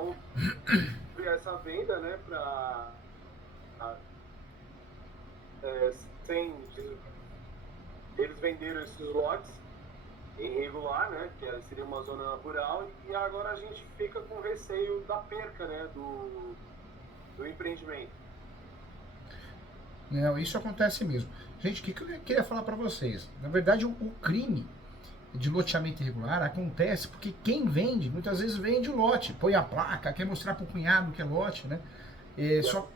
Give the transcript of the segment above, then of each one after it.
houve essa venda, né, para sem eles venderam esses lotes irregular, né, que seria uma zona rural, e agora a gente fica com receio da perca, né, do empreendimento. Não, isso acontece mesmo. Gente, o que eu queria falar para vocês? Na verdade, o crime de loteamento irregular acontece porque quem vende, muitas vezes vende o lote, põe a placa, quer mostrar para o cunhado que é lote, né?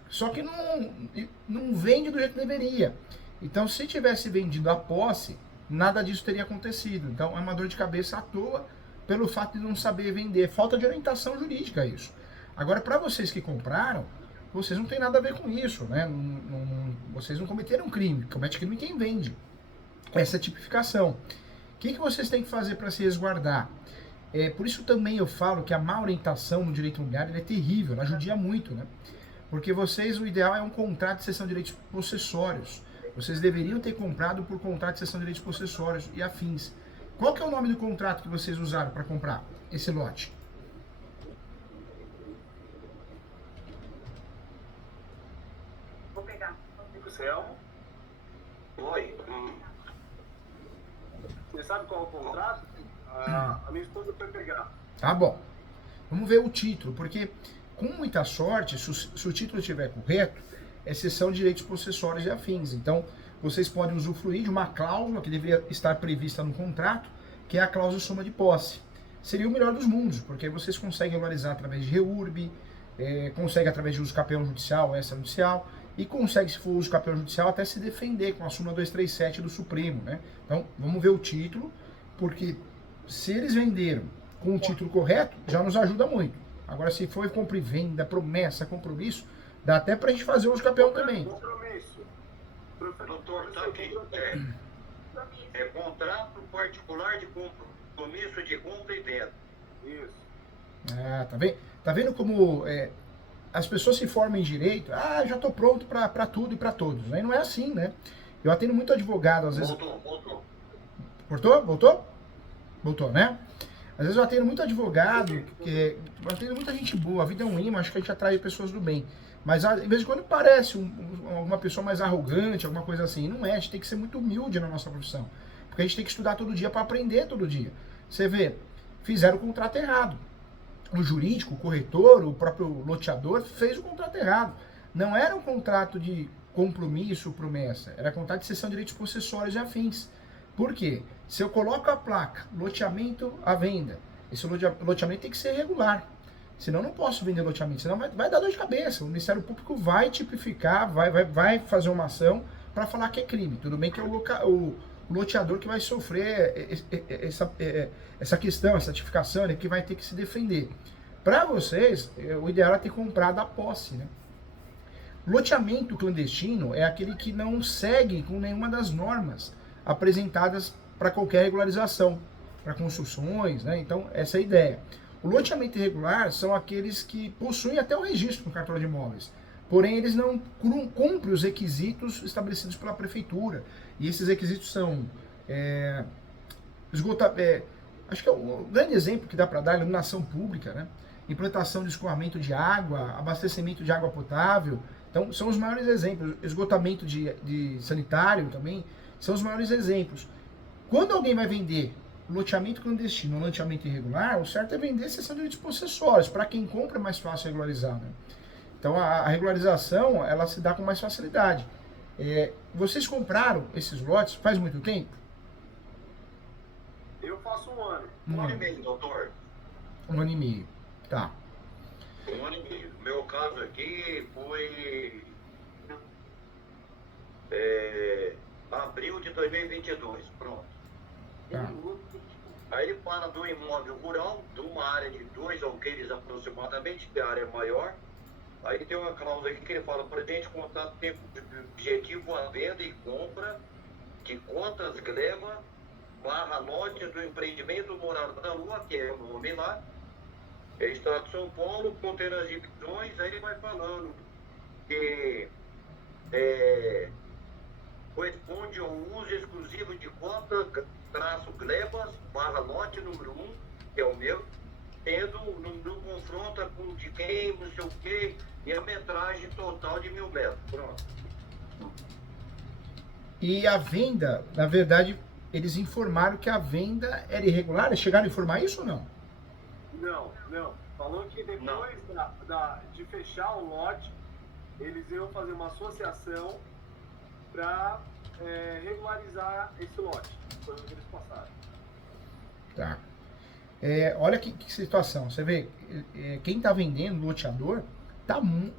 Só que não vende do jeito que deveria. Então, se tivesse vendido a posse, nada disso teria acontecido. Então, é uma dor de cabeça à toa pelo fato de não saber vender. Falta de orientação jurídica isso. Agora, para vocês que compraram, vocês não tem nada a ver com isso, né? Vocês não cometeram crime. Comete crime quem vende. Essa é a tipificação. O que vocês têm que fazer para se resguardar? Por isso também eu falo que a má orientação no direito imobiliário é terrível, ela judia muito, né? Porque vocês, o ideal é um contrato de cessão de direitos possessórios. Vocês deveriam ter comprado por contrato de cessão de direitos possessórios e afins. Qual que é o nome do contrato que vocês usaram para comprar esse lote? Vou pegar. Selmo? Oi. Você sabe qual é o contrato? A minha esposa foi pegar. Tá bom. Vamos ver o título, porque com muita sorte, se o título estiver correto, é cessão de direitos possessórios e afins. Então, vocês podem usufruir de uma cláusula que deveria estar prevista no contrato, que é a cláusula soma de posse. Seria o melhor dos mundos, porque vocês conseguem regularizar através de REURB, consegue através de uso campeão judicial, extrajudicial, e consegue, se for uso campeão judicial, até se defender com a súmula 237 do Supremo, né? Então, vamos ver o título, porque se eles venderam com o título correto, já nos ajuda muito. Agora, se for compra e venda, promessa, compromisso, dá até pra gente fazer uso campeão também. Compromisso. Doutor, tá aqui. É contrato particular de compromisso de compra e venda. Isso. Tá vendo como as pessoas se formam em direito? Ah, já tô pronto pra tudo e pra todos. Né? E não é assim, né? Eu atendo muito advogado, às vezes... Voltou. Cortou? Voltou? Voltou, né? Às vezes eu atendo muito advogado, eu atendo muita gente boa, a vida é um imã, acho que a gente atrai pessoas do bem. Mas de vez em quando parece uma pessoa mais arrogante, alguma coisa assim. Não é, a gente tem que ser muito humilde na nossa profissão. Porque a gente tem que estudar todo dia para aprender todo dia. Você vê, fizeram o contrato errado. O jurídico, o corretor, o próprio loteador fez o contrato errado. Não era um contrato de compromisso, promessa, era contrato de cessão de direitos possessórios e afins. Por quê? Se eu coloco a placa, loteamento à venda, esse loteamento tem que ser regular. Senão eu não posso vender loteamento, senão vai dar dor de cabeça. O Ministério Público vai tipificar, vai fazer uma ação para falar que é crime. Tudo bem que é o loteador que vai sofrer essa questão, essa tipificação, ele que vai ter que se defender. Para vocês, o ideal é ter comprado a posse, né? Loteamento clandestino é aquele que não segue com nenhuma das normas apresentadas para qualquer regularização, para construções, né? Então, essa é a ideia. O loteamento irregular são aqueles que possuem até o registro no cartório de imóveis, porém eles não cumprem os requisitos estabelecidos pela prefeitura. E esses requisitos são acho que é o grande exemplo que dá para dar, iluminação pública, né? Implantação de escoamento de água, abastecimento de água potável. Então, são os maiores exemplos. Esgotamento de sanitário também são os maiores exemplos. Quando alguém vai vender loteamento clandestino ou loteamento irregular, o certo é vender cessão de direitos possessórios. Para quem compra é mais fácil regularizar, né? Então a regularização ela se dá com mais facilidade. Vocês compraram esses lotes faz muito tempo? Eu faço um ano. Um ano e meio, doutor. Um ano e meio, tá. Um ano e meio. No meu caso aqui foi abril de 2022, pronto. Tá. Aí ele fala do imóvel rural, de uma área de 2 alqueires aproximadamente, que a área é maior. Aí tem uma cláusula aqui que ele fala, presente contrato tem objetivo a venda e compra de contas gleba / lote do empreendimento Morada da Lua, que é o nome lá, Estado de São Paulo, contendo as divisões. Aí ele vai falando que corresponde ao uso exclusivo de contas / glebas / lote número 1, que é o meu, tendo no confronta com de quem, não sei o quê, e a metragem total de 1.000 metros. Pronto. E a venda, na verdade, eles informaram que a venda era irregular? Eles chegaram a informar isso ou não? Não, não. Falou que depois de fechar o lote, eles iam fazer uma associação para regularizar esse lote. Foi o que eles passaram. Tá. Olha que situação. Você vê, quem está vendendo, loteador,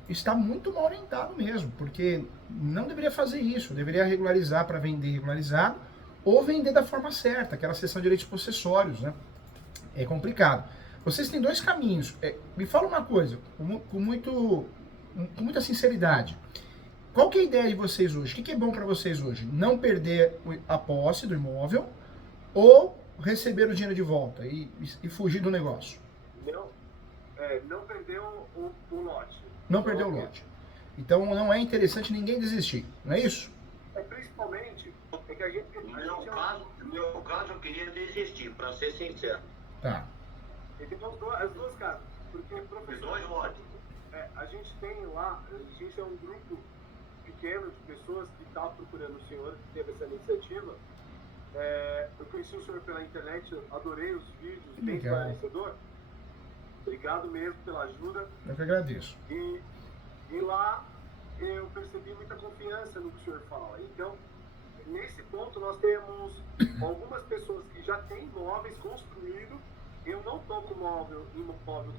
está muito mal orientado mesmo, porque não deveria fazer isso. Deveria regularizar para vender regularizado ou vender da forma certa, aquela cessão de direitos possessórios, né? É complicado. Vocês têm dois caminhos. Me fala uma coisa, com muita sinceridade. Qual que é a ideia de vocês hoje? O que é bom para vocês hoje? Não perder a posse do imóvel ou receber o dinheiro de volta e fugir do negócio? Não perder o lote. Não perder o lote. Então não é interessante ninguém desistir, não é isso? Principalmente, é que a gente... No meu caso, eu queria desistir, para ser sincero. Tá. E tem as duas casas. Porque, professor... Dois lotes. A gente tem lá, a gente é um grupo pequeno de pessoas que está procurando o senhor, que teve essa iniciativa. Eu conheci o senhor pela internet, adorei os vídeos, bem esclarecedor. Obrigado mesmo pela ajuda. Eu que agradeço. E lá eu percebi muita confiança no que o senhor fala. Então, nesse ponto, nós temos algumas pessoas que já têm imóveis construídos. Eu não estou com imóvel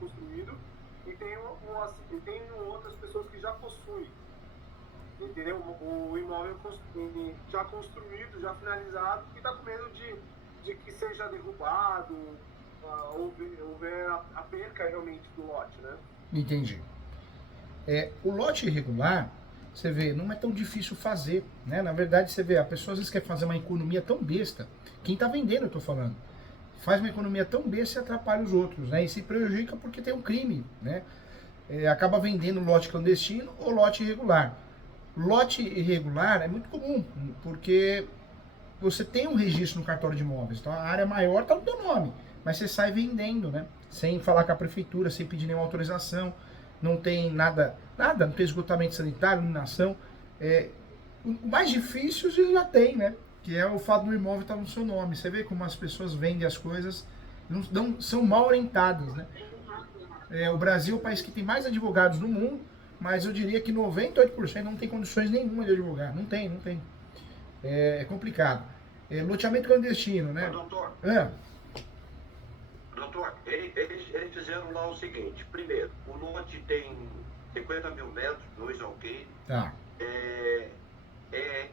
construído. E tenho outras pessoas que já possuem. Entendeu? O imóvel já construído, já finalizado, e está com medo de que seja derrubado, houver a perca realmente do lote, né? Entendi. O lote irregular, você vê, não é tão difícil fazer, né? Na verdade, você vê, a pessoa às vezes quer fazer uma economia tão besta, quem está vendendo, eu estou falando, faz uma economia tão besta e atrapalha os outros, né? E se prejudica porque tem um crime, né? Acaba vendendo lote clandestino ou lote irregular. Lote irregular é muito comum, porque você tem um registro no cartório de imóveis, então a área maior está no teu nome, mas você sai vendendo, né? Sem falar com a prefeitura, sem pedir nenhuma autorização, não tem nada, não tem esgotamento sanitário, iluminação. O mais difícil você já tem, né? Que é o fato do imóvel estar no seu nome. Você vê como as pessoas vendem as coisas, não são mal orientadas, né? O Brasil é o país que tem mais advogados no mundo, mas eu diria que 98% não tem condições nenhuma de advogar. Não tem. É complicado. Loteamento clandestino, né? Doutor, eles fizeram lá o seguinte. Primeiro, o lote tem 50 mil metros, 2 ok. Tá.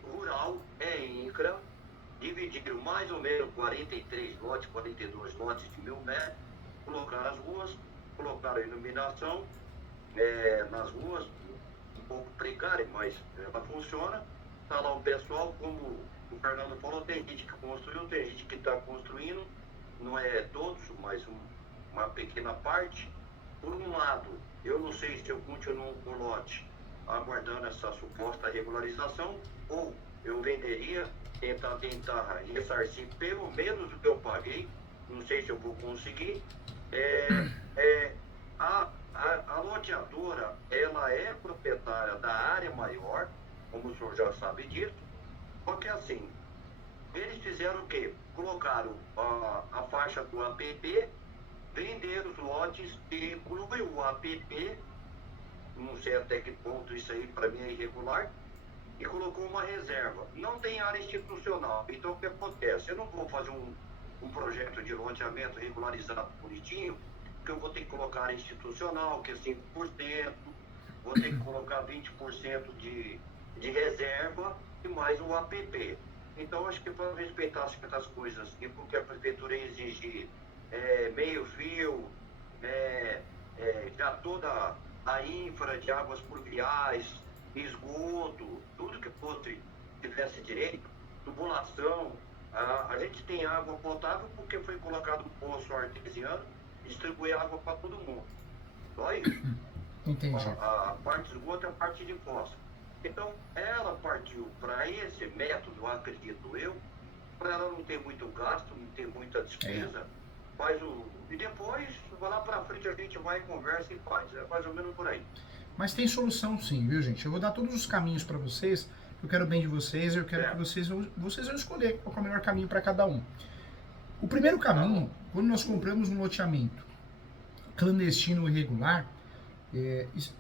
Rural, INCRA. Dividiram mais ou menos 43 lotes, 42 lotes de 1.000 metros. Colocaram as ruas, colocaram a iluminação nas ruas, um pouco precária, mas ela funciona. Está lá o pessoal, como o Fernando falou, tem gente que construiu, tem gente que está construindo, não é todos, mas uma pequena parte. Por um lado, eu não sei se eu continuo com o lote aguardando essa suposta regularização, ou eu venderia, tentar ressarcir pelo menos o que eu paguei, não sei se eu vou conseguir. A loteadora, ela é proprietária da área maior, como o senhor já sabe disso, porque assim, eles fizeram o quê? Colocaram a faixa do APP, venderam os lotes e incluem o APP, não sei até que ponto isso aí para mim é irregular, e colocou uma reserva. Não tem área institucional, então o que acontece? Eu não vou fazer um projeto de loteamento regularizado bonitinho, que eu vou ter que colocar área institucional, que é 5%, vou ter que colocar 20% de reserva e mais o APP. Então, acho que para respeitar certas coisas e porque a prefeitura exigir meio fio, já toda a infra de águas pluviais, esgoto, tudo que fosse, tivesse direito, tubulação, a gente tem água potável porque foi colocado um poço artesiano, distribuir água para todo mundo. Só isso. Entendi. A parte de esgoto é a parte de fossa. Então, ela partiu para esse método, acredito eu, para ela não ter muito gasto, não ter muita despesa, faz o... E depois, vai lá pra frente, a gente vai, conversa e faz. É mais ou menos por aí. Mas tem solução sim, viu, gente? Eu vou dar todos os caminhos para vocês, eu quero o bem de vocês, eu quero que vocês vão escolher qual é o melhor caminho para cada um. O primeiro caminho, quando nós compramos um loteamento clandestino ou irregular,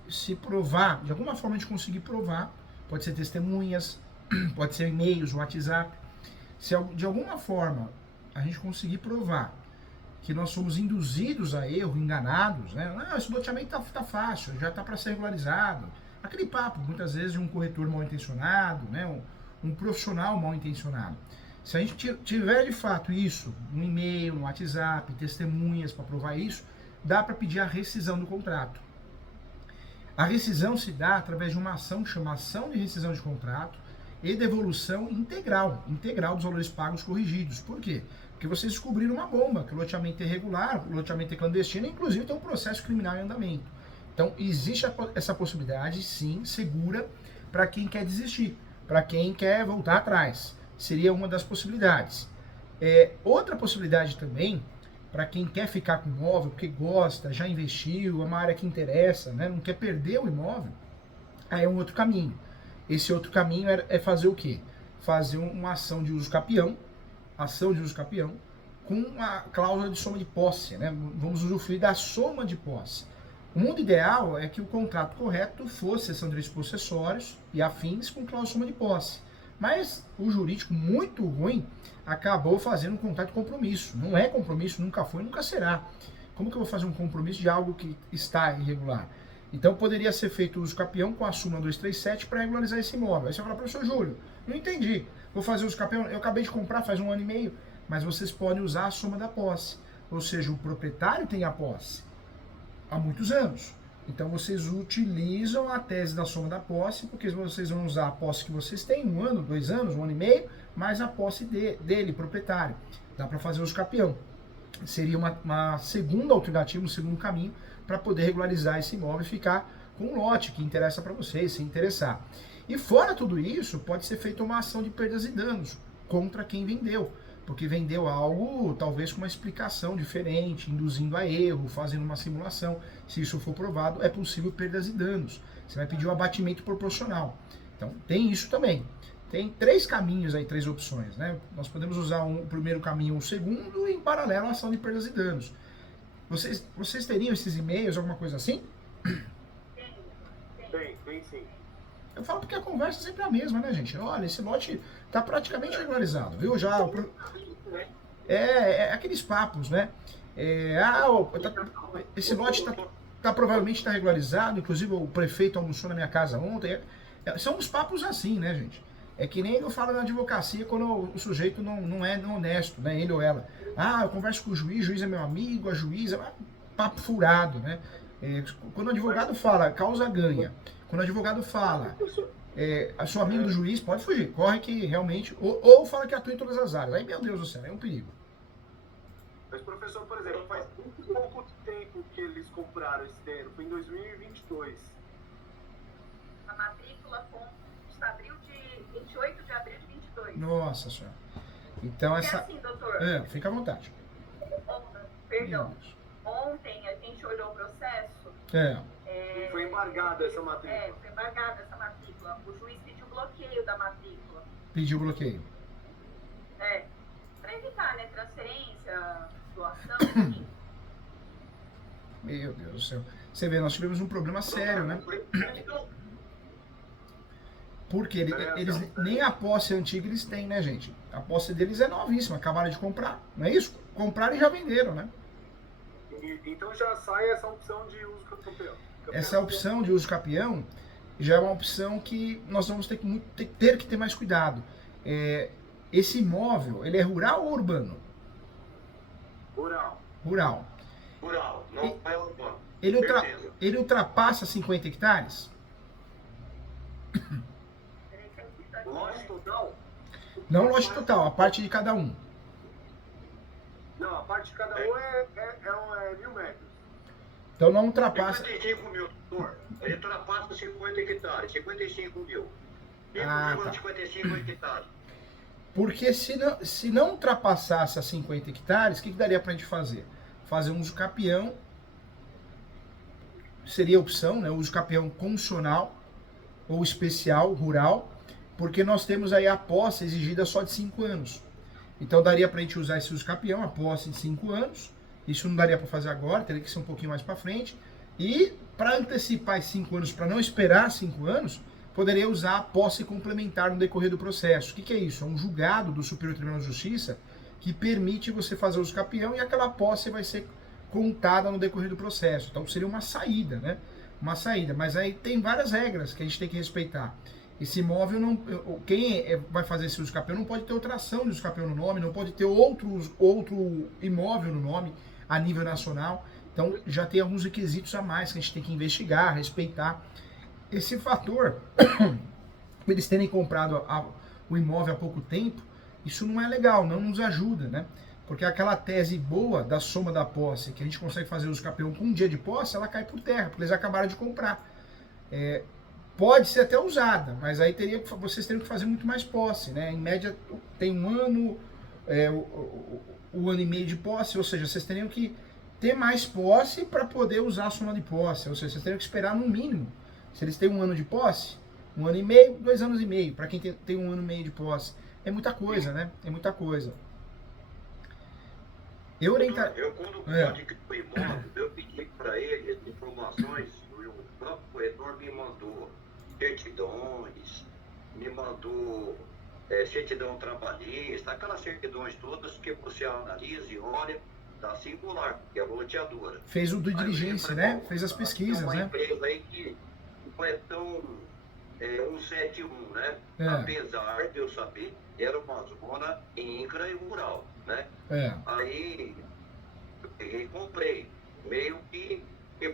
se provar, de alguma forma a gente conseguir provar, pode ser testemunhas, pode ser e-mails, WhatsApp, se de alguma forma a gente conseguir provar que nós somos induzidos a erro, enganados, né? Não, esse loteamento tá fácil, já tá para ser regularizado. Aquele papo, muitas vezes, de um corretor mal intencionado, né? Um profissional mal intencionado. Se a gente tiver de fato isso, um e-mail, um WhatsApp, testemunhas para provar isso, dá para pedir a rescisão do contrato. A rescisão se dá através de uma ação que chama ação de rescisão de contrato e devolução integral dos valores pagos corrigidos. Por quê? Porque vocês descobriram uma bomba, que o loteamento é irregular, o loteamento é clandestino, inclusive tem um processo criminal em andamento. Então, existe essa possibilidade, sim, segura, para quem quer desistir, para quem quer voltar atrás. Seria uma das possibilidades. Outra possibilidade também, para quem quer ficar com o imóvel, porque gosta, já investiu, é uma área que interessa, né, não quer perder o imóvel, aí é um outro caminho. Esse outro caminho é fazer o quê? Fazer uma ação de uso capião, com uma cláusula de soma de posse, né? Vamos usufruir da soma de posse. O mundo ideal é que o contrato correto fosse cessão de direitos possessórios e afins com cláusula de soma de posse. Mas o jurídico, muito ruim, acabou fazendo um contrato de compromisso. Não é compromisso, nunca foi, nunca será. Como que eu vou fazer um compromisso de algo que está irregular? Então poderia ser feito o uso capião com a súmula 237 para regularizar esse imóvel. Aí você fala, professor Júlio, não entendi. Vou fazer o uso capião, eu acabei de comprar faz 1 ano e meio, mas vocês podem usar a soma da posse. Ou seja, o proprietário tem a posse há muitos anos. Então vocês utilizam a tese da soma da posse, porque vocês vão usar a posse que vocês têm, 1 ano, 2 anos, 1 ano e meio, mais a posse dele, proprietário. Dá para fazer o uso capião. Seria uma segunda alternativa, um segundo caminho, para poder regularizar esse imóvel e ficar com um lote que interessa para vocês, se interessar. E fora tudo isso, pode ser feita uma ação de perdas e danos contra quem vendeu, porque vendeu algo talvez com uma explicação diferente, induzindo a erro, fazendo uma simulação. Se isso for provado, é possível perdas e danos. Você vai pedir o abatimento proporcional. Então tem isso também. Tem 3 caminhos aí, 3 opções, né? Nós podemos usar o primeiro caminho ou o segundo e em paralelo a ação de perdas e danos. Vocês teriam esses e-mails, alguma coisa assim? Tem sim. Eu falo porque a conversa sempre é a mesma, né, gente? Olha, esse lote tá praticamente regularizado, viu? Já aqueles papos, né? Esse lote provavelmente está regularizado, inclusive o prefeito almoçou na minha casa ontem. São uns papos assim, né, gente? É que nem eu falo na advocacia quando o sujeito não é honesto, né? Ele ou ela. Eu converso com o juiz é meu amigo, a juíza, papo furado, né? Quando o advogado fala, causa ganha. Quando o advogado fala, sou amigo do juiz, pode fugir. Corre que realmente, ou fala que atua em todas as áreas. Aí, meu Deus do céu, é um perigo. Mas, professor, por exemplo, faz muito pouco tempo que eles compraram esse terreno, foi em 2022. A matrícula consta abril de 28 de abril de 22. Nossa senhora. Então porque assim, doutor, fica à vontade. Ontem a gente olhou o processo. E foi embargada essa matrícula. Foi embargada essa matrícula. O juiz pediu bloqueio da matrícula. Pediu bloqueio. Para evitar, né, transferência, doação, enfim. Meu Deus do céu. Você vê, nós tivemos um problema sério, né? Porque eles nem a posse antiga eles têm, né, gente? A posse deles é novíssima, acabaram de comprar, não é isso? Compraram e já venderam, né? Então já sai essa opção de uso capião. Essa opção de uso capião já é uma opção que nós vamos ter que ter mais cuidado. Esse imóvel, ele é rural ou urbano? Rural. Rural. Não é urbano. Ele ultrapassa 50 hectares? Lote total? Não lote total, a parte de cada um. Não, a parte de cada um é 1.000 metros. Então não ultrapassa... 55 mil, doutor. Ele ultrapassa 50 hectares, 55 mil. Tá. 55 hectares. Porque se não ultrapassasse a 50 hectares, o que daria para a gente fazer? Fazer um uso capião, seria a opção, né? Uso capião condicional ou especial, rural, porque nós temos aí a posse exigida só de 5 anos. Então daria para a gente usar esse uso capião, a posse de 5 anos, isso não daria para fazer agora, teria que ser um pouquinho mais para frente, e para antecipar esses 5 anos, para não esperar 5 anos, poderia usar a posse complementar no decorrer do processo. O que é isso? É um julgado do Superior Tribunal de Justiça que permite você fazer uso capião e aquela posse vai ser contada no decorrer do processo. Então seria uma saída, né? Uma saída, mas aí tem várias regras que a gente tem que respeitar. Esse imóvel, não, quem vai fazer esse uso capião não pode ter outra ação de uso capião no nome, não pode ter outro imóvel no nome a nível nacional. Então já tem alguns requisitos a mais que a gente tem que investigar, respeitar. Esse fator, eles terem comprado o imóvel há pouco tempo, isso não é legal, não nos ajuda, né? Porque aquela tese boa da soma da posse, que a gente consegue fazer uso capião com um dia de posse, ela cai por terra, porque eles acabaram de comprar. Pode ser até usada, mas aí vocês teriam que fazer muito mais posse, né? Em média tem um ano, um ano e meio de posse, ou seja, vocês teriam que ter mais posse para poder usar a soma de posse, ou seja, vocês teriam que esperar no mínimo. Se eles têm um ano de posse, 1 ano e meio, 2 anos e meio, para quem tem 1 ano e meio de posse. É muita coisa, né? É muita coisa. Eu quando adquiri o imóvel, eu pedi para ele as informações, o próprio corretor me mandou certidões, me mandou certidão trabalhista, aquelas certidões todas que você analisa e olha, da Singular, que é a loteadora. Fez o due diligência, né? Fez as pesquisas, uma né? Empresa aí que não é tão 171, né? Apesar de eu saber, era uma zona ínfra e rural, né? Aí eu peguei e comprei, meio que,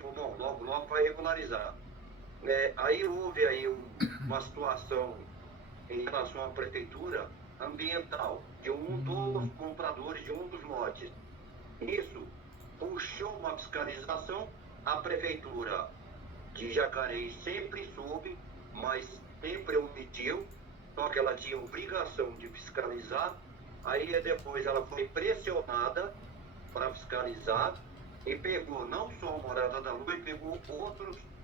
bom, logo vai regularizar. Aí houve aí uma situação em relação à prefeitura ambiental de um dos compradores de um dos lotes. Isso puxou uma fiscalização, a prefeitura de Jacareí sempre soube, mas sempre omitiu, só que ela tinha obrigação de fiscalizar, aí depois ela foi pressionada para fiscalizar e pegou não só a Morada da Lua, e pegou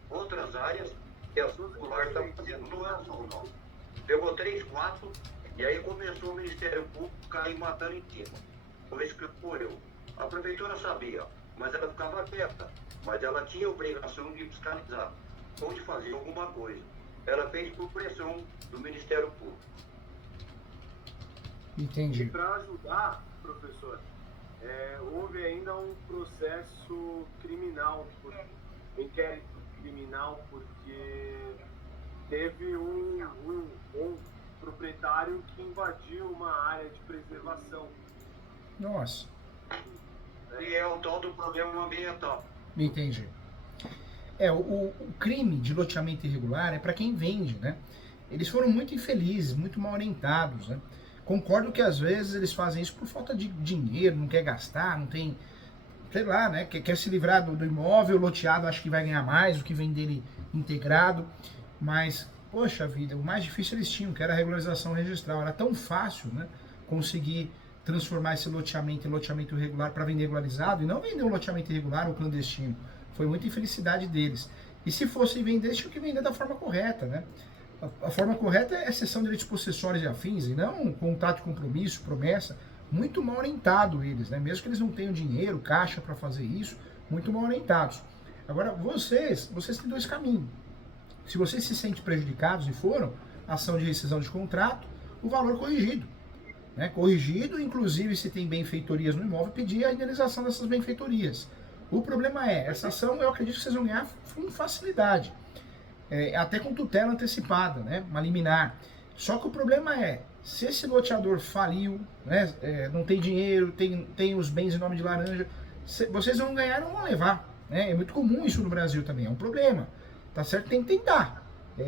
outras áreas que a Singular está fazendo, não é só o nome. Pegou 3, 4, e aí começou o Ministério Público a cair matando em cima. Por isso que eu. A prefeitura sabia, mas ela ficava quieta, mas ela tinha a obrigação de fiscalizar, ou de fazer alguma coisa. Ela fez por pressão do Ministério Público. Entendi. E para ajudar, professor, houve ainda um processo criminal, um inquérito criminal, porque teve um proprietário que invadiu uma área de preservação. Nossa. E é o tal do problema ambiental. Entendi. O crime de loteamento irregular é para quem vende, né? Eles foram muito infelizes, muito mal orientados, né? Concordo que às vezes eles fazem isso por falta de dinheiro, não quer gastar, não tem, sei lá, né? Quer se livrar do imóvel, loteado, acho que vai ganhar mais do que vem dele integrado, mas, poxa vida, o mais difícil eles tinham, que era a regularização registral. Era tão fácil, né? Conseguir transformar esse loteamento em loteamento irregular para vender regularizado e não vender um loteamento irregular ou clandestino. Foi muita infelicidade deles. E se fossem vender, tinham que vender da forma correta, né? A forma correta é a cessão de direitos possessórios e afins, e não um contrato de compromisso, promessa. Muito mal orientado eles, né? Mesmo que eles não tenham dinheiro, caixa para fazer isso, muito mal orientados. Agora, vocês têm 2 caminhos. Se vocês se sentem prejudicados e foram, ação de rescisão de contrato, o valor corrigido. Né? Corrigido, inclusive se tem benfeitorias no imóvel, pedir a indenização dessas benfeitorias. O problema essa ação eu acredito que vocês vão ganhar com facilidade, até com tutela antecipada, né? Uma liminar. Só que o problema se esse loteador faliu, né? Não tem dinheiro, tem os bens em nome de laranja, vocês vão ganhar e não vão levar. Né? É muito comum isso no Brasil também, é um problema. Tá certo? Tem que tentar.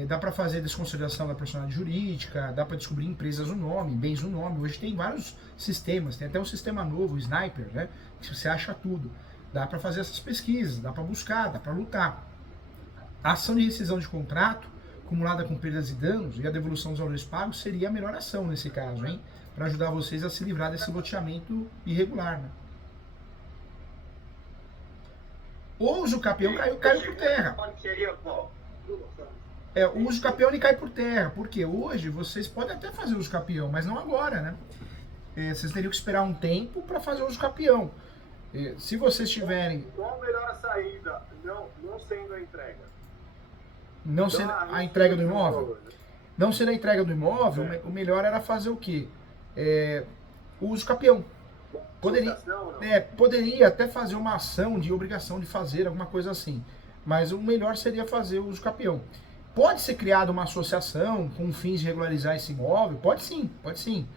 Dá para fazer desconsolidação da personalidade jurídica, dá para descobrir empresas no nome, bens no nome. Hoje tem vários sistemas, tem até um sistema novo, o Sniper, né? Que você acha tudo. Dá para fazer essas pesquisas, dá para buscar, dá para lutar. A ação de rescisão de contrato, acumulada com perdas e danos, e a devolução dos valores pagos seria a melhor ação nesse caso, hein? para ajudar vocês a se livrar desse loteamento irregular, né? O uso capião caiu por terra. Seria qual? O uso capião ele cai por terra, porque hoje vocês podem até fazer uso capião, mas não agora, né? Vocês teriam que esperar um tempo para fazer uso capião. Se vocês tiverem... Qual a melhor saída, não sendo a entrega? Não sendo a entrega do imóvel? Não sendo a entrega do imóvel, o melhor era fazer o quê? O uso capião. Poderia até fazer uma ação de obrigação de fazer, alguma coisa assim. Mas o melhor seria fazer o uso capião. Pode ser criada uma associação com fins de regularizar esse imóvel? Pode sim, pode sim.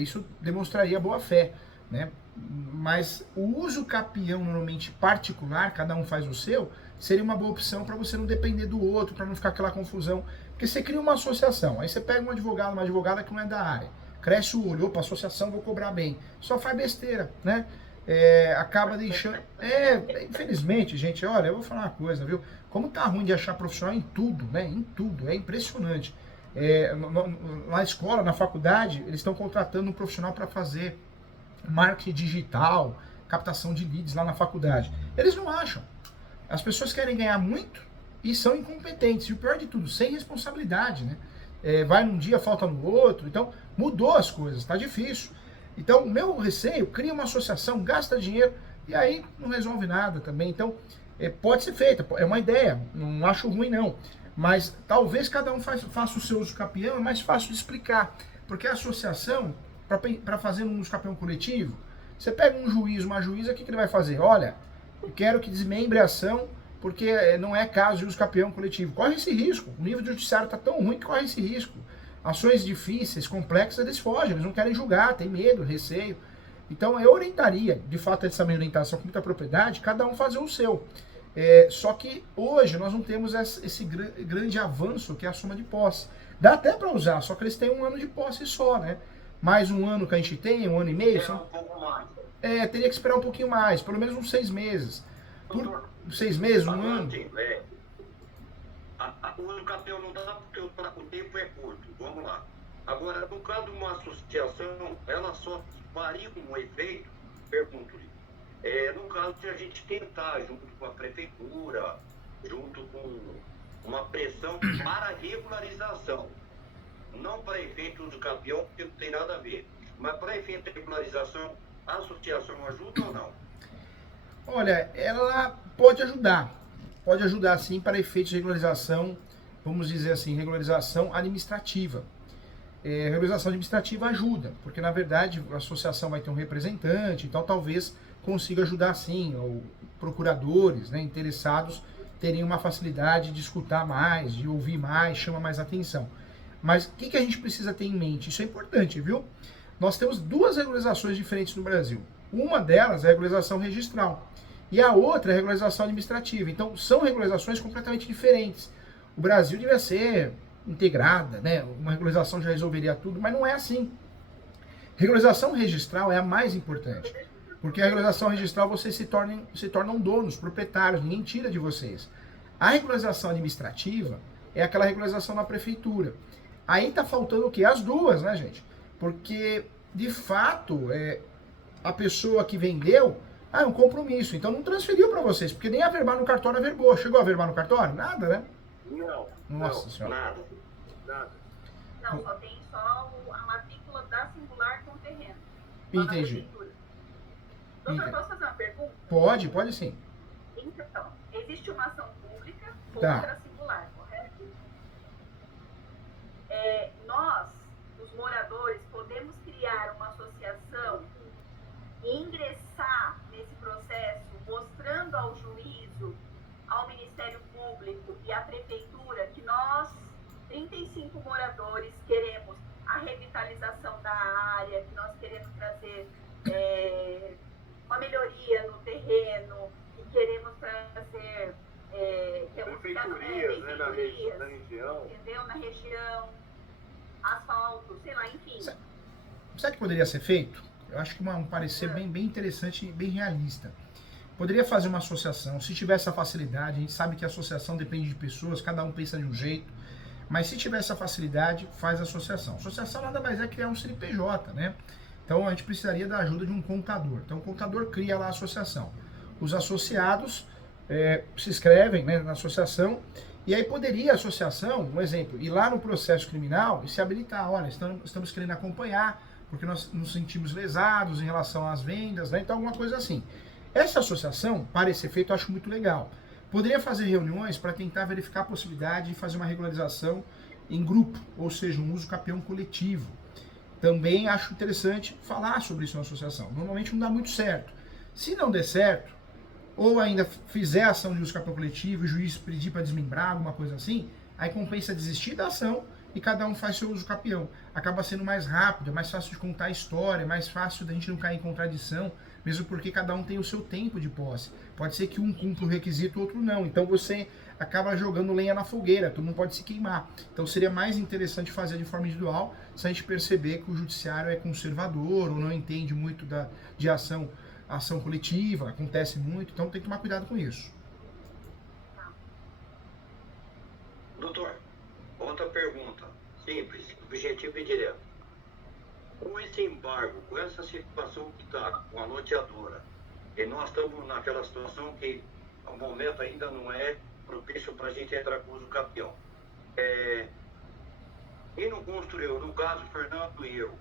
Isso demonstraria boa fé, né? Mas o uso capião normalmente particular, cada um faz o seu, seria uma boa opção para você não depender do outro, para não ficar aquela confusão. Porque você cria uma associação, aí você pega um advogado, uma advogada que não é da área, cresce o olho, opa, associação, vou cobrar bem. Só faz besteira, né? Acaba deixando... infelizmente, gente, olha, eu vou falar uma coisa, viu? Como tá ruim de achar profissional em tudo, né? Em tudo, é impressionante. Na escola, na faculdade, eles estão contratando um profissional para fazer marketing digital, captação de leads lá na faculdade. Eles não acham. As pessoas querem ganhar muito e são incompetentes. E o pior de tudo, sem responsabilidade, né? Vai num dia, falta no outro. Então, mudou as coisas, tá difícil. Então, o meu receio, cria uma associação, gasta dinheiro e aí não resolve nada também. Então, pode ser feita, é uma ideia, não acho ruim não. Mas talvez cada um faça o seu uso capião, é mais fácil de explicar. Porque a associação, para fazer um uso capião coletivo, você pega um juiz, uma juíza, o que ele vai fazer? Olha, eu quero que desmembre a ação, porque não é caso de uso capião coletivo. Corre esse risco, o nível do judiciário está tão ruim que corre esse risco. Ações difíceis, complexas, eles fogem, eles não querem julgar, tem medo, receio. Então eu orientaria, de fato essa minha orientação com muita propriedade, cada um fazer o seu. Só que hoje nós não temos esse grande avanço que é a soma de posse. Dá até para usar, só que eles têm um ano de posse só, né? Mais um ano que a gente tem, um ano e meio. Um pouco mais. Teria que esperar um pouquinho mais, pelo menos uns 6 meses. Por 6 meses, um ano. O uso capião não dá porque o tempo é curto. Vamos lá. Agora, no caso de uma associação, ela só faria um efeito, pergunto-lhe, no caso de a gente tentar, junto com a prefeitura, junto com uma pressão para regularização, não para efeito do campeão, porque não tem nada a ver, mas para efeito de regularização, a associação ajuda ou não? Olha, ela pode ajudar sim para efeitos de regularização, vamos dizer assim, regularização administrativa. Regularização administrativa ajuda, porque na verdade a associação vai ter um representante, então talvez consiga ajudar sim, ou procuradores, né, interessados teriam uma facilidade de escutar mais, de ouvir mais, chama mais atenção. Mas o que a gente precisa ter em mente? Isso é importante, viu? Nós temos 2 regularizações diferentes no Brasil. Uma delas é a regularização registral e a outra é a regularização administrativa. Então são regularizações completamente diferentes. O Brasil devia ser integrada, né? Uma regularização já resolveria tudo, mas não é assim. Regularização registral é a mais importante, porque a regularização registral vocês se tornam donos, proprietários, ninguém tira de vocês. A regularização administrativa é aquela regularização na prefeitura. Aí tá faltando o quê? As duas, né, gente? Porque, de fato, a pessoa que vendeu, é um compromisso, então não transferiu para vocês, porque nem averbar no cartório averbou. Chegou a averbar no cartório? Nada, né? Não. Nossa senhora. Nada. Não, só tem a matrícula da singular com o terreno. Entendi. Doutor, posso fazer uma pergunta? Pode sim. Então, existe uma ação pública Tá. contra a singular, correto? Nós, os moradores, podemos criar uma associação e ingressar nesse processo mostrando ao juízo, ao Ministério Público e à Prefeitura que nós, 35 moradores, queremos a revitalização da área, que nós queremos trazer uma melhoria no terreno, que queremos trazer Prefeitorias, né, na região. Entendeu? Na região, asfalto, sei lá, enfim. Sabe o que poderia ser feito? Eu acho que um parecer bem interessante e bem realista. Poderia fazer uma associação, se tiver essa facilidade, a gente sabe que a associação depende de pessoas, cada um pensa de um jeito, Mas se tiver essa facilidade, faz associação. Associação nada mais é criar um CNPJ, né? Então a gente precisaria da ajuda de um contador. Então o contador cria lá a associação. Os associados se inscrevem, né, na associação, e aí poderia a associação, um exemplo, ir lá no processo criminal e se habilitar. Olha, estamos querendo acompanhar, porque nós nos sentimos lesados em relação às vendas, né? Então alguma coisa assim. Essa associação, para esse efeito, eu acho muito legal. Poderia fazer reuniões para tentar verificar a possibilidade de fazer uma regularização em grupo, ou seja, um uso capião coletivo. Também acho interessante falar sobre isso na associação. Normalmente não dá muito certo. Se não der certo, ou ainda fizer ação de uso capião coletivo, o juiz pedir para desmembrar, alguma coisa assim, aí compensa desistir da ação e cada um faz seu uso capião. Acaba sendo mais rápido, é mais fácil de contar a história, é mais fácil da gente não cair em contradição, mesmo porque cada um tem o seu tempo de posse. Pode ser que um cumpra o requisito, o outro não. Então você acaba jogando lenha na fogueira, todo mundo pode se queimar. Então seria mais interessante fazer de forma individual, se a gente perceber que o judiciário é conservador ou não entende muito de ação coletiva, acontece muito, então tem que tomar cuidado com isso. Doutor, outra pergunta, simples, objetivo e direto. Com esse embargo, com essa situação que está com a loteadora, e nós estamos naquela situação que o momento ainda não é propício para a gente entrar com o uso capião. Quem não construiu, no caso Fernando e eu,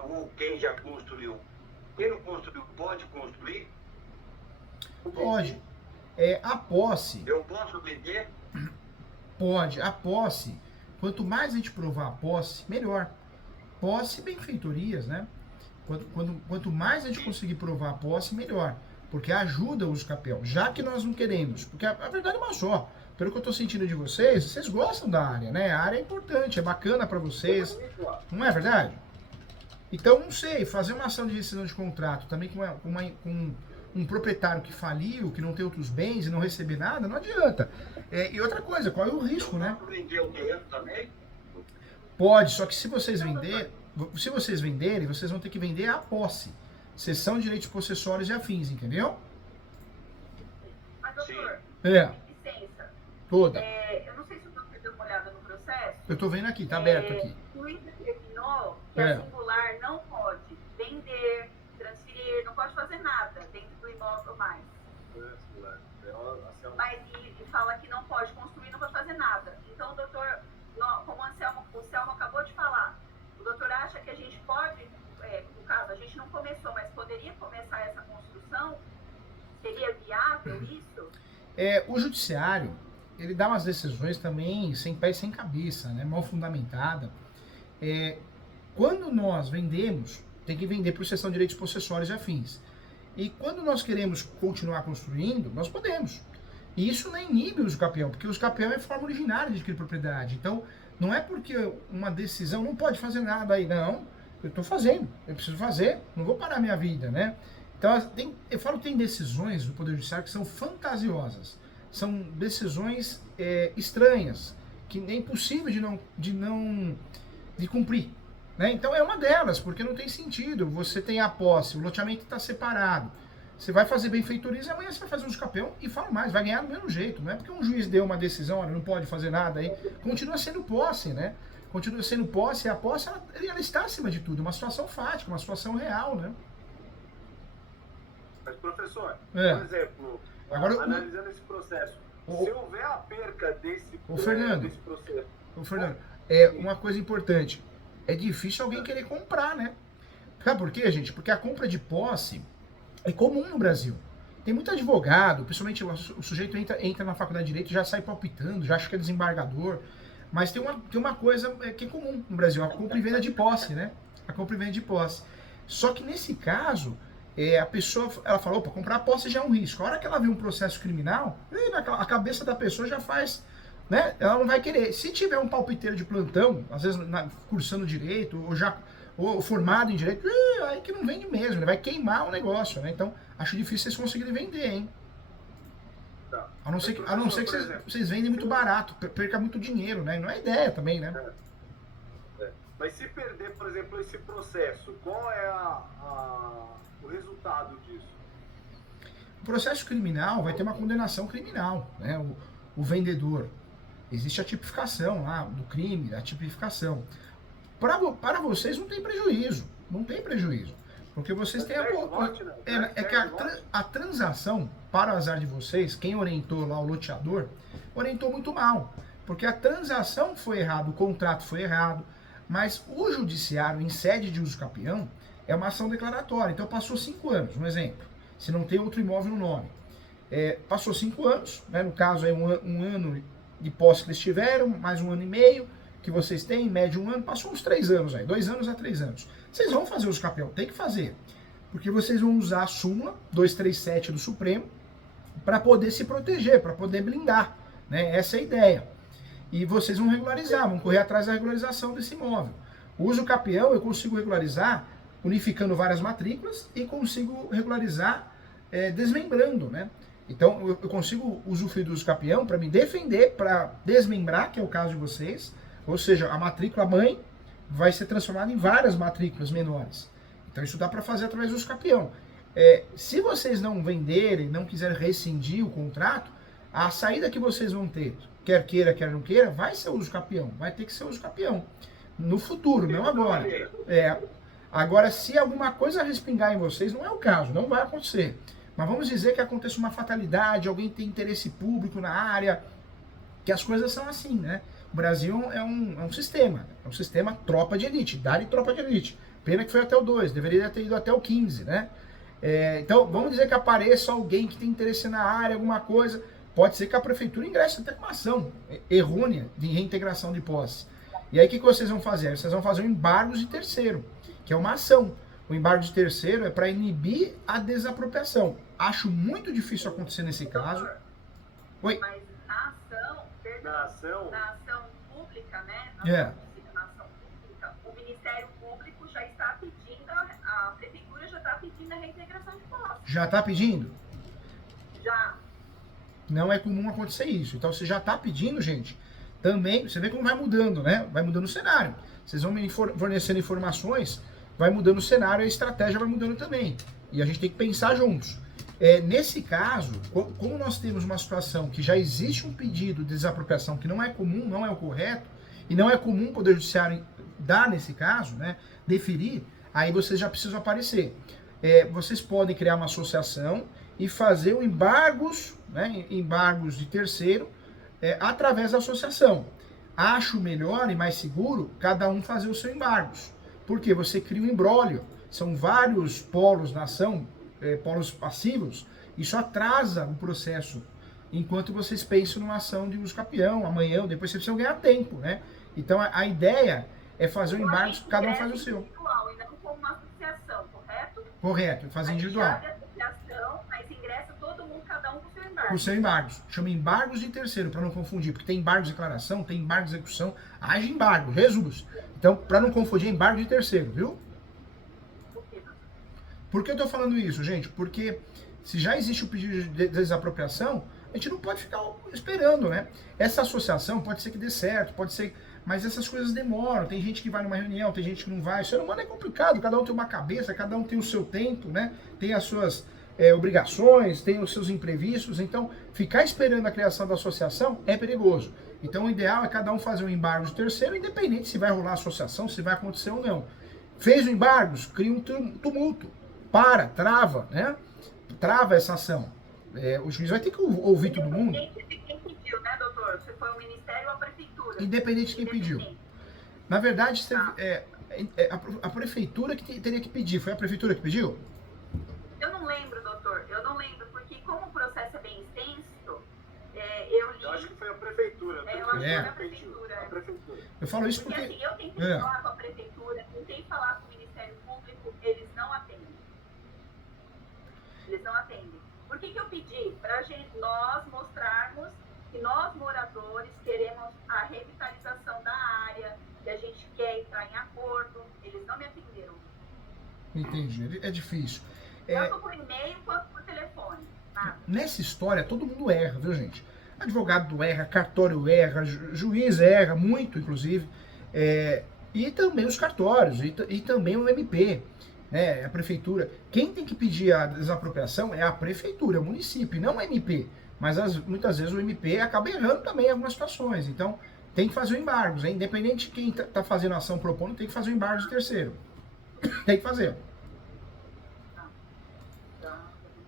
ou quem já construiu, quem não construiu pode construir? Pode. A posse... Eu posso vender? Pode. A posse, quanto mais a gente provar a posse, melhor. Posse, benfeitorias, né? Quanto mais a gente conseguir provar a posse, melhor. Porque ajuda o uso capião. Já que nós não queremos. Porque a verdade é uma só. Pelo que eu estou sentindo de vocês gostam da área, né? A área é importante, é bacana para vocês. Não é verdade? Então, não sei, fazer uma ação de rescisão de contrato também com um proprietário que faliu, que não tem outros bens e não receber nada, não adianta. E outra coisa, qual é o risco, né? Vender o terreno também? Pode, só que se vocês venderem, vocês vão ter que vender a posse. Cessão de direitos possessórios e afins, entendeu? Mas, doutor, licença. Toda. Eu não sei se o doutor deu uma olhada no processo. Eu tô vendo aqui, tá aberto aqui. O juiz determinou que a singular não pode vender, transferir, não pode fazer nada dentro do imóvel mais. Mas e fala que não pode construir, não pode fazer nada. Então, doutor, como o Anselmo acabou de falar, o doutor acha que a gente pode, no caso, a gente não começou, mas poderia começar essa construção? Seria viável isso? O judiciário, ele dá umas decisões também sem pé e sem cabeça, né? Mal fundamentada. Quando nós vendemos, tem que vender por cessão de direitos possessórios e afins. E quando nós queremos continuar construindo, nós podemos. E isso não inibe o uso capião, porque o uso capião é forma originária de adquirir propriedade. Então, não é porque uma decisão não pode fazer nada aí, não. Eu estou fazendo, eu preciso fazer, não vou parar minha vida, né? Então, eu falo que tem decisões do Poder Judiciário que são fantasiosas. São decisões estranhas, que é impossível de cumprir. Né? Então é uma delas, porque não tem sentido. Você tem a posse, o loteamento está separado. Você vai fazer benfeitorias e amanhã você vai fazer um uso capião e fala mais, vai ganhar do mesmo jeito. Não é porque um juiz deu uma decisão, olha, não pode fazer nada aí. Continua sendo posse, né? Continua sendo posse, e a posse ela está acima de tudo, uma situação fática, uma situação real, né? Mas, professor, por exemplo, agora, analisando esse processo, se houver a perca desse processo... Fernando, uma coisa importante, é difícil alguém querer comprar, né? Sabe por quê, gente? Porque a compra de posse é comum no Brasil. Tem muito advogado, principalmente o sujeito entra na faculdade de Direito e já sai palpitando, já acha que é desembargador. Mas tem uma coisa que é comum no Brasil, a compra e venda de posse, né? A compra e venda de posse. Só que nesse caso, a pessoa, ela falou, opa, comprar a posse já é um risco. A hora que ela vê um processo criminal, a cabeça da pessoa já faz, né? Ela não vai querer. Se tiver um palpiteiro de plantão, às vezes cursando direito, ou formado em direito, aí que não vende mesmo, ele vai queimar o negócio, né? Então, acho difícil vocês conseguirem vender, hein? Tá. A não ser que vocês vendem muito barato, perca muito dinheiro, né? Não é ideia também, né? Mas se perder, por exemplo, esse processo, qual é o resultado disso? O processo criminal vai ter uma condenação criminal, né? O vendedor, Existe a tipificação lá do crime, a tipificação. Para vocês não tem prejuízo, não tem prejuízo. Porque vocês têm a transação, para o azar de vocês, quem orientou lá o loteador, orientou muito mal. Porque a transação foi errada, o contrato foi errado, mas o judiciário, em sede de uso capião, é uma ação declaratória. Então passou 5 anos, um exemplo, se não tem outro imóvel no nome. Passou 5 anos, né, no caso aí um ano de posse que eles tiveram, mais 1 ano e meio, que vocês têm, em média 1 ano, passou uns 3 anos aí, 2 anos a 3 anos. Vocês vão fazer uso capião, tem que fazer. Porque vocês vão usar a súmula 237 do Supremo para poder se proteger, para poder blindar, né? Essa é a ideia. E vocês vão regularizar, vão correr atrás da regularização desse imóvel. O uso capião eu consigo regularizar unificando várias matrículas e consigo regularizar desmembrando, né? Então eu consigo usufruir do uso capião para me defender, para desmembrar, que é o caso de vocês, ou seja, a matrícula mãe vai ser transformada em várias matrículas menores. Então isso dá para fazer através do uso capião. Se vocês não venderem, não quiserem rescindir o contrato, a saída que vocês vão ter, quer queira, quer não queira, vai ser o uso capião, vai ter que ser o uso capião. No futuro, não agora. Agora, se alguma coisa respingar em vocês, não é o caso, não vai acontecer. Mas vamos dizer que aconteça uma fatalidade, alguém tem interesse público na área, que as coisas são assim, né? O Brasil é um sistema tropa de elite, Dá-lhe tropa de elite. Pena que foi até o 2, deveria ter ido até o 15, né? Então, vamos dizer que apareça alguém que tem interesse na área, alguma coisa, pode ser que a prefeitura ingresse até com uma ação errônea de reintegração de posse. E aí o que vocês vão fazer? Vocês vão fazer um embargo de terceiro, que é uma ação. O embargo de terceiro é para inibir a desapropriação. Acho muito difícil acontecer nesse caso. Oi? Mas na ação pública, né? Na ação pública, o Ministério Público já está pedindo, a Prefeitura já está pedindo a reintegração de posse. Já está pedindo? Já. Não é comum acontecer isso. Então, você já está pedindo, gente, também, você vê como vai mudando, né? Vai mudando o cenário. Vocês vão me fornecendo informações, vai mudando o cenário e a estratégia vai mudando também. E a gente tem que pensar juntos. Nesse caso, como nós temos uma situação que já existe um pedido de desapropriação que não é comum, não é o correto, e não é comum o Poder Judiciário dar nesse caso, né, deferir, aí vocês já precisam aparecer. Vocês podem criar uma associação e fazer embargos, né, embargos de terceiro, através da associação. Acho melhor e mais seguro cada um fazer os seus embargos. Porque você cria um imbróglio. São vários polos na ação, polos passivos. Isso atrasa o processo. Enquanto vocês pensam numa ação de uso capião, amanhã ou depois, vocês precisam ganhar tempo, né? Então a ideia é fazer o embargo, cada um faz o seu. Individual, e não como uma associação, correto? Correto, fazer individual. Mas ingressa todo mundo, cada um com o seu embargo. Com o seu embargos. Chama embargos de terceiro, para não confundir. Porque tem embargo de declaração, tem embargo de execução. Haja embargo, Jesus. Então, para não confundir, embargo de terceiro, viu? Por que eu tô falando isso, gente? Porque se já existe o pedido de desapropriação, a gente não pode ficar esperando, né? Essa associação pode ser que dê certo, pode ser... Mas essas coisas demoram. Tem gente que vai numa reunião, tem gente que não vai. O ser humano é complicado, cada um tem uma cabeça, cada um tem o seu tempo, né? Tem as suas obrigações, tem os seus imprevistos. Então, ficar esperando a criação da associação é perigoso. Então, o ideal é cada um fazer um embargo de terceiro, independente se vai rolar a associação, se vai acontecer ou não. Fez o embargo, cria um tumulto. Trava, né? Trava essa ação. O juiz vai ter que ouvir todo mundo. Independente de quem pediu, né, doutor? Se foi o Ministério ou a Prefeitura. Independente de quem pediu. Na verdade, a Prefeitura que teria que pedir. Foi a Prefeitura que pediu? Eu não lembro, doutor. Eu não lembro, porque como o processo é bem extenso, eu li... Eu acho que foi a Prefeitura. Eu acho que foi a Prefeitura. A Prefeitura. Eu falo isso porque... assim, eu tentei falar com a Prefeitura, tentei falar com o Ministério Público, eles não atendem. Eles não atendem. Por que eu pedi? Para nós mostrarmos que nós, moradores, queremos a revitalização da área, que a gente quer entrar em acordo. Eles não me atenderam. Entendi. É difícil. Tanto por e-mail quanto por telefone. Nada. Nessa história, todo mundo erra, viu, gente? Advogado erra, cartório erra, juiz erra, muito, inclusive. E também os cartórios, e também o MP. A prefeitura. Quem tem que pedir a desapropriação é a prefeitura, é o município, não o MP. mas muitas vezes o MP acaba errando também em algumas situações. Então, tem que fazer o embargo, hein? Independente de quem está fazendo a ação propondo, tem que fazer o embargo de terceiro. Tem que fazer.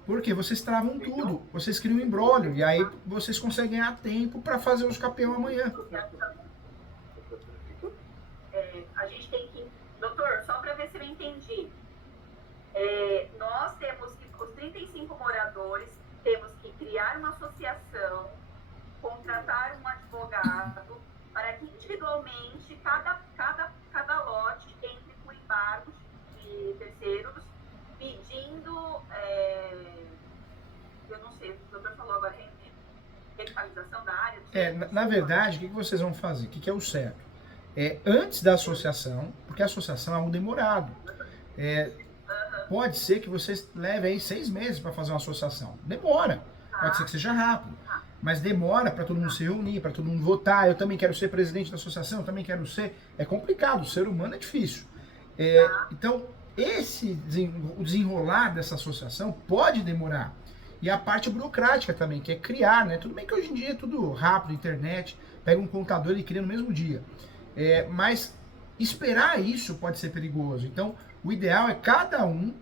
Porque vocês travam tudo, vocês criam um imbróglio, e aí vocês conseguem ganhar tempo para fazer os campeão amanhã. A gente tem que... Doutor, só para ver se eu entendi. Nós temos que, os 35 moradores, temos que criar uma associação, contratar um advogado, para que individualmente cada lote entre com embargos de terceiros, pedindo, eu não sei, o doutor falou agora, revitalização da área. Na verdade, o que vocês vão fazer? O que é o certo? Antes da associação, porque a associação é algo demorado. Pode ser que vocês levem aí 6 meses para fazer uma associação. Demora. Pode ser que seja rápido. Mas demora para todo mundo se reunir, para todo mundo votar. Eu também quero ser presidente da associação, eu também quero ser. É complicado, o ser humano é difícil. Então, o desenrolar dessa associação pode demorar. E a parte burocrática também, que é criar, né? Tudo bem que hoje em dia é tudo rápido, internet, pega um contador e cria no mesmo dia. Mas esperar isso pode ser perigoso. Então, o ideal é cada um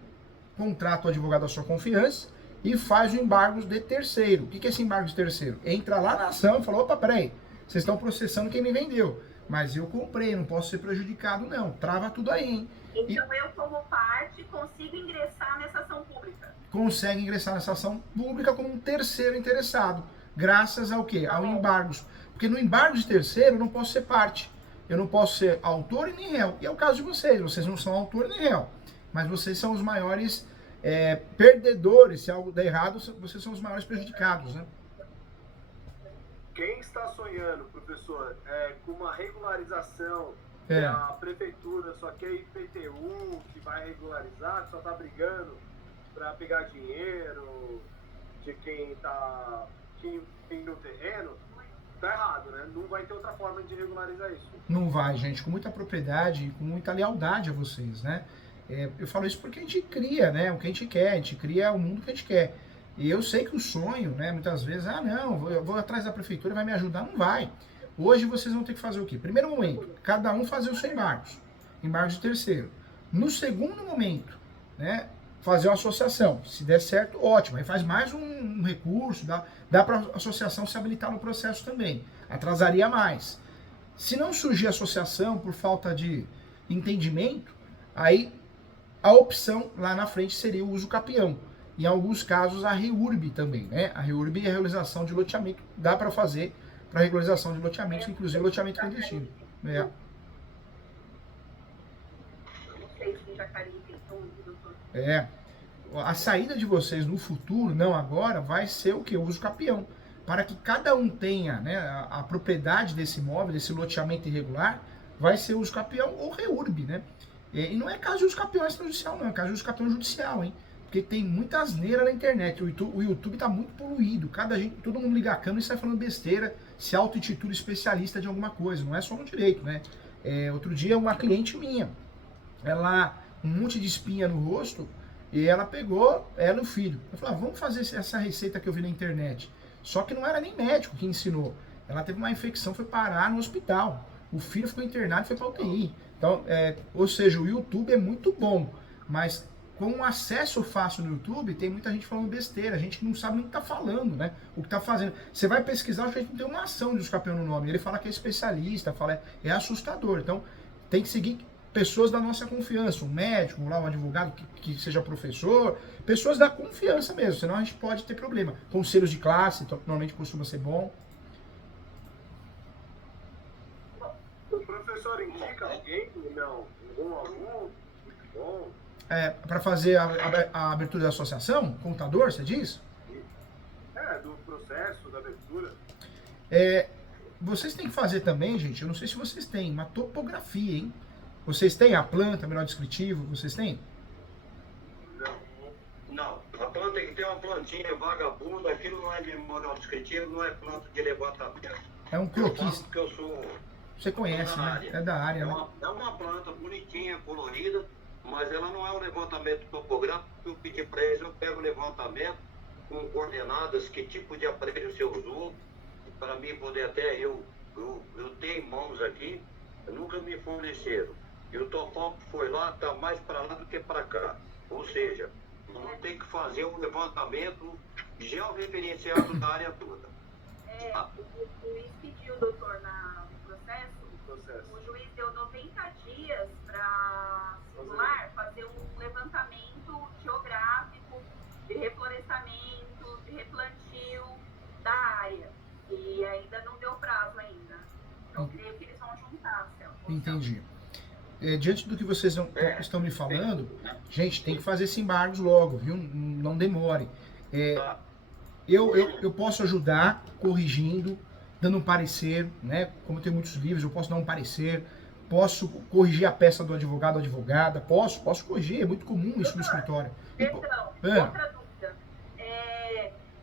contrata o advogado da sua confiança e faz o embargo de terceiro. O que é esse embargo de terceiro? Entra lá na ação e fala, opa, peraí, vocês estão processando quem me vendeu, mas eu comprei, não posso ser prejudicado não, trava tudo aí, hein? Então eu, como parte, consigo ingressar nessa ação pública? Consegue ingressar nessa ação pública como um terceiro interessado, graças ao quê? Ao embargo. Porque no embargo de terceiro eu não posso ser parte, eu não posso ser autor e nem réu. E é o caso de vocês não são autor nem réu, mas vocês são os maiores perdedores. Se algo der errado, vocês são os maiores prejudicados, né? Quem está sonhando, professor, com uma regularização, a prefeitura só quer IPTU, que vai regularizar, que só está brigando para pegar dinheiro de quem tem no terreno, tá errado, né? Não vai ter outra forma de regularizar isso. Não vai, gente, com muita propriedade e com muita lealdade a vocês, né? Eu falo isso porque a gente cria, né? O que a gente quer, a gente cria o mundo que a gente quer. E eu sei que o sonho, né, muitas vezes, não, eu vou atrás da prefeitura, vai me ajudar, não vai. Hoje vocês vão ter que fazer o quê? Primeiro momento, cada um fazer o seu embargo de terceiro. No segundo momento, né, fazer uma associação. Se der certo, ótimo. Aí faz mais um recurso, dá para a associação se habilitar no processo também. Atrasaria mais. Se não surgir associação por falta de entendimento, aí a opção lá na frente seria o uso capião. Em alguns casos, a REURB também, né? A REURB é a regularização de loteamento. Dá para fazer para regularização de loteamentos, inclusive loteamento clandestino. Eu não sei se Jacareí tem tudo, doutor. A saída de vocês no futuro, não agora, vai ser o quê? O uso capião. Para que cada um tenha, né, a propriedade desse imóvel, desse loteamento irregular, vai ser o uso capião ou REURB, né? E não é caso de uso capião extrajudicial, não. É caso de uso capião judicial, hein? Porque tem muita asneira na internet. O YouTube está muito poluído. Todo mundo liga a câmera e sai falando besteira, se auto-intitula especialista de alguma coisa. Não é só no direito, né? Outro dia, uma cliente minha, ela, um monte de espinha no rosto, e ela pegou, ela e o filho. Eu falei, vamos fazer essa receita que eu vi na internet. Só que não era nem médico que ensinou. Ela teve uma infecção, foi parar no hospital. O filho ficou internado e foi para UTI. Então, ou seja, o YouTube é muito bom, mas com um acesso fácil no YouTube, tem muita gente falando besteira, gente que não sabe nem o que está falando, né? O que está fazendo. Você vai pesquisar, o gente não tem uma ação de escapeão no nome. Ele fala que é especialista, fala, é assustador. Então, tem que seguir pessoas da nossa confiança, um médico, lá, um advogado que seja professor, pessoas da confiança mesmo, senão a gente pode ter problema. Conselhos de classe, normalmente costuma ser bom. O professor indica alguém? Não. Algum aluno? Muito bom. Para fazer a abertura da associação? Contador, você diz? Do processo, da abertura. Vocês têm que fazer também, gente, eu não sei se vocês têm, uma topografia, hein? Vocês têm a planta, menor descritivo, vocês têm? Não, a planta tem que ter uma plantinha vagabunda, aquilo não é de menor descritivo, não é planta de levantamento. É um croquis. Porque eu sou... Você conhece, né? Área. É da área, né? É uma planta bonitinha, colorida, mas ela não é um levantamento topográfico que eu pedi para eles, eu pego o levantamento com coordenadas, que tipo de aparelho você usou, para mim poder até eu tenho em mãos aqui, nunca me forneceram. E o Topal foi lá, está mais para lá do que para cá. Ou seja, vamos ter que fazer um levantamento georreferenciado da área toda. O juiz pediu, doutor, no processo, o juiz deu 90 dias para simular, fazer um levantamento geográfico de reflorestamento, de replantio da área. E ainda não deu prazo ainda. Eu creio que eles vão juntar, Celso. Entendi. Diante do que vocês estão me falando, gente, tem que fazer esse embargos logo, viu? Não demore. Eu posso ajudar corrigindo, dando um parecer, né? Como eu tenho muitos livros, eu posso dar um parecer, posso corrigir a peça do advogado ou advogada, posso corrigir, é muito comum isso no escritório. Então, outra dúvida.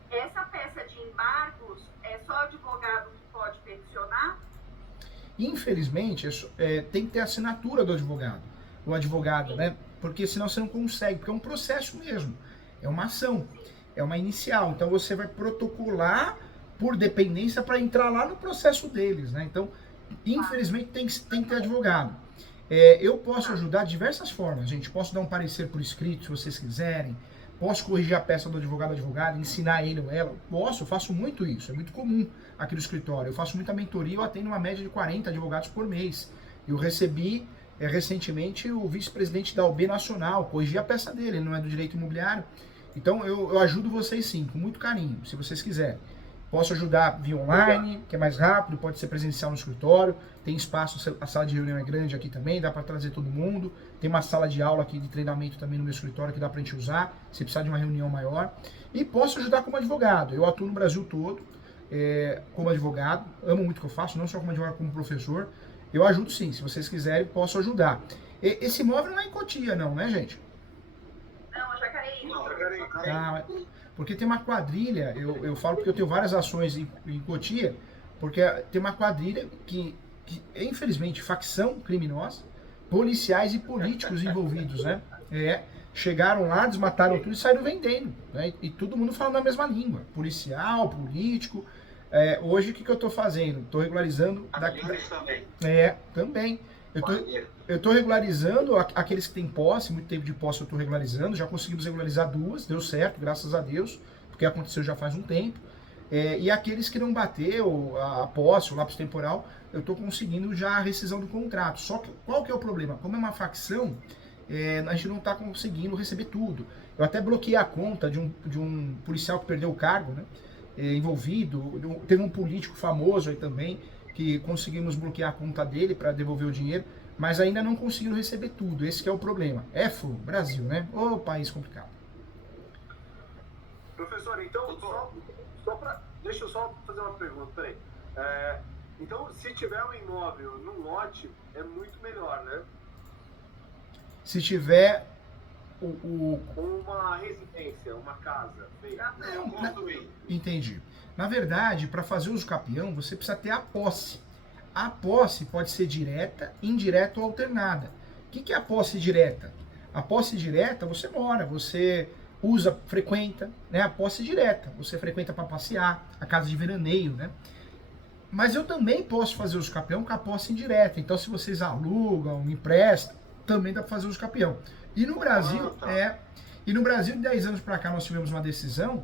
Essa peça de embargos, é só o advogado que pode peticionar? Infelizmente, tem que ter a assinatura do advogado, ou advogada, né? Porque senão você não consegue, porque é um processo mesmo, é uma ação, é uma inicial. Então você vai protocolar por dependência para entrar lá no processo deles, né? Então, infelizmente, tem que ter advogado. Eu posso ajudar de diversas formas, gente. Posso dar um parecer por escrito, se vocês quiserem. Posso corrigir a peça do advogado ou advogada, ensinar ele ou ela. Eu faço muito isso, é muito comum aqui no escritório. Eu faço muita mentoria, eu atendo uma média de 40 advogados por mês. Eu recebi recentemente o vice-presidente da OAB Nacional, corrigi a peça dele, ele não é do direito imobiliário. Então eu ajudo vocês sim, com muito carinho, se vocês quiserem. Posso ajudar via online, que é mais rápido, pode ser presencial no escritório, tem espaço, a sala de reunião é grande aqui também, dá para trazer todo mundo, tem uma sala de aula aqui de treinamento também no meu escritório que dá para a gente usar, se precisar de uma reunião maior. E posso ajudar como advogado, eu atuo no Brasil todo como advogado, amo muito o que eu faço, não só como advogado, como professor. Eu ajudo sim, se vocês quiserem, posso ajudar. Esse imóvel não é em Cotia não, né, gente? Não, Jacareí. Ah, porque tem uma quadrilha, eu falo porque eu tenho várias ações em Cotia, porque tem uma quadrilha que infelizmente, facção criminosa, policiais e políticos envolvidos, né? Chegaram lá, desmataram tudo e saíram vendendo, né? E todo mundo falando a mesma língua, policial, político. Hoje o que eu estou fazendo? Estou regularizando... Também. Eu estou regularizando aqueles que têm posse, muito tempo de posse eu estou regularizando, já conseguimos regularizar 2, deu certo, graças a Deus, porque aconteceu já faz um tempo. E aqueles que não bateu a posse, o lapso temporal, eu estou conseguindo já a rescisão do contrato. Só que qual que é o problema? Como é uma facção, a gente não está conseguindo receber tudo. Eu até bloqueei a conta de um policial que perdeu o cargo, né? Envolvido, teve um político famoso aí também, que conseguimos bloquear a conta dele para devolver o dinheiro, mas ainda não conseguiram receber tudo. Esse que é o problema. Brasil, né? Ô, país complicado. Professor, então, deixa eu só fazer uma pergunta, peraí. Então, se tiver um imóvel num lote, é muito melhor, né? Se tiver uma residência, uma casa. Entendi. Na verdade, para fazer uso capião, você precisa ter a posse. A posse pode ser direta, indireta ou alternada. O que é a posse direta? A posse direta, você mora, você usa, frequenta, né? A posse direta, você frequenta para passear, a casa de veraneio, né? Mas eu também posso fazer uso capião com a posse indireta. Então, se vocês alugam, emprestam, também dá para fazer uso capião. E no Brasil, de 10 anos para cá, nós tivemos uma decisão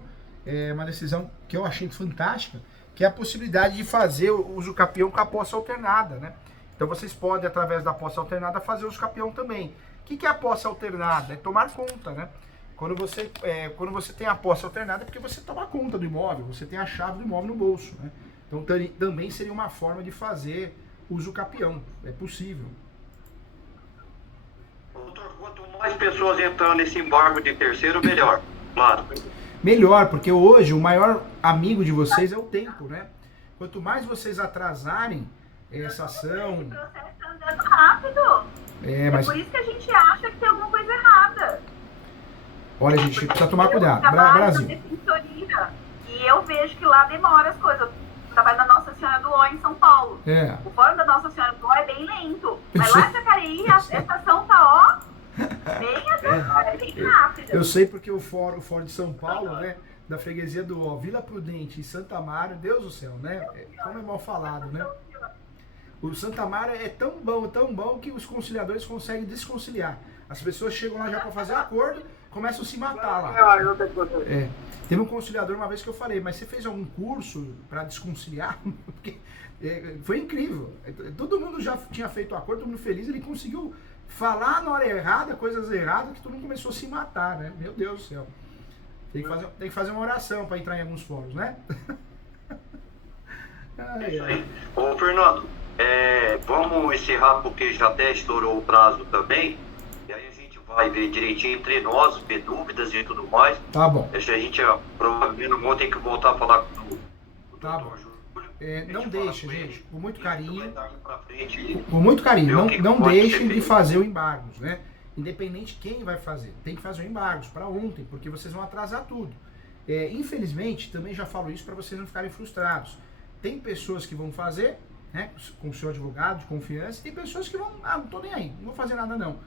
que eu achei fantástica, que é a possibilidade de fazer o uso capião com a posse alternada, né? Então vocês podem, através da posse alternada, fazer o uso capião também. O que é a posse alternada? É tomar conta, né? Quando você tem a posse alternada, é porque você toma conta do imóvel, você tem a chave do imóvel no bolso, né? Então também seria uma forma de fazer uso capião, é possível. Doutor, quanto mais pessoas entrando nesse embargo de terceiro, melhor, claro. Melhor, porque hoje o maior amigo de vocês é o tempo, né? Quanto mais vocês atrasarem essa ação... Esse processo está andando rápido. Mas... por isso que a gente acha que tem alguma coisa errada. Olha, a gente precisa tomar cuidado. Brasil. E eu vejo que lá demora as coisas. Eu trabalho na Nossa Senhora do Ó, em São Paulo. O fórum da Nossa Senhora do Ó é bem lento. Mas lá em Jacareí, a estação tá, bem rápida. Eu sei porque o fórum de São Paulo, né, da freguesia do Vila Prudente e Santa Amaro, Deus do céu, né? Como é mal falado, né? O Santa Amaro é tão bom que os conciliadores conseguem desconciliar. As pessoas chegam lá já para fazer acordo, começam a se matar lá. É. Teve um conciliador uma vez que eu falei, mas você fez algum curso para desconciliar? Porque foi incrível. Todo mundo já tinha feito acordo, todo mundo feliz, ele conseguiu falar na hora errada, coisas erradas, que todo mundo começou a se matar, né? Meu Deus do céu. Tem que fazer uma oração para entrar em alguns fóruns, né? É isso aí. Ô, Fernando, vamos encerrar porque já até estourou o prazo também. E aí a gente vai ver direitinho entre nós, ver dúvidas e tudo mais. Tá bom. A gente provavelmente não tem que voltar a falar com o Tá Dr. bom. Júlio. Não deixe, gente, com muito carinho. Frente, Com muito carinho, não pode deixem ser de feito. fazer o embargos, né? Independente de quem vai fazer, tem que fazer o embargos para ontem, porque vocês vão atrasar tudo. Infelizmente, também já falo isso para vocês não ficarem frustrados. Tem pessoas que vão fazer, né, com o seu advogado de confiança, e tem pessoas que vão, não tô nem aí, não vou fazer nada não.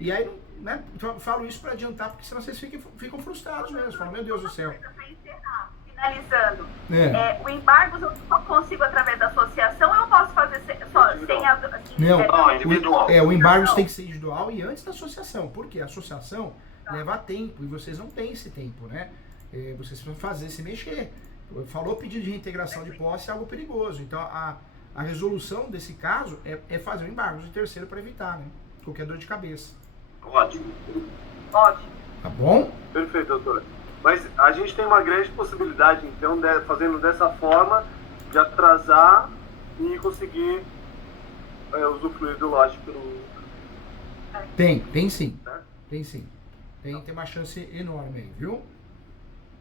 E aí, né, falo isso para adiantar, porque senão vocês ficam frustrados mesmo, falam, meu Deus do céu. Para encerrar, finalizando, É. o embargo eu só consigo através da associação ou eu posso fazer só sem a... Assim, Não, individual. o embargo tem que ser individual e antes da associação, porque a associação leva tempo e vocês não têm esse tempo, né? Vocês precisam fazer, se mexer. Falou pedido de reintegração de posse é algo perigoso, então a resolução desse caso é fazer o embargo de terceiro para evitar, né? Qualquer dor de cabeça. Ótimo. Ótimo. Tá bom? Perfeito, doutor. Mas a gente tem uma grande possibilidade, então, fazendo dessa forma, de atrasar e conseguir usufruir do lote pelo... Tem sim. Tá? Tem sim. Tem uma chance enorme aí, viu?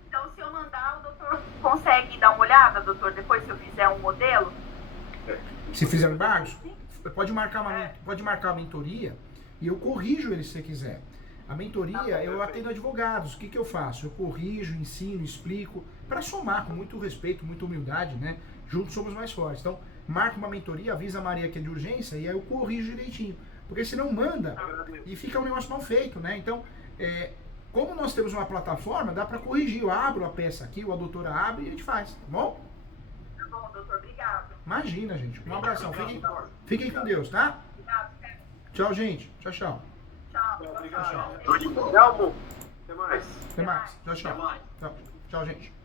Então, se eu mandar, o doutor consegue dar uma olhada, doutor, depois se eu fizer um modelo? Se fizer embargos, pode marcar uma mentoria e eu corrijo ele se você quiser. A mentoria, eu atendo advogados. O que eu faço? Eu corrijo, ensino, explico, para somar com muito respeito, muita humildade, né? Juntos somos mais fortes. Então, marca uma mentoria, avisa a Maria que é de urgência e aí eu corrijo direitinho. Porque senão manda e fica um negócio mal feito, né? Então, como nós temos uma plataforma, dá para corrigir. Eu abro a peça aqui, ou a doutora abre e a gente faz, tá bom? Tá bom, doutor, obrigado. Imagina, gente. Um abração. Fiquem com Deus, tá? Obrigado, Tchau, gente. Tchau. tchau. Obrigado. Show de bola. Tchau, amor. Até mais. Até mais. Tchau. Até mais. Tchau, gente.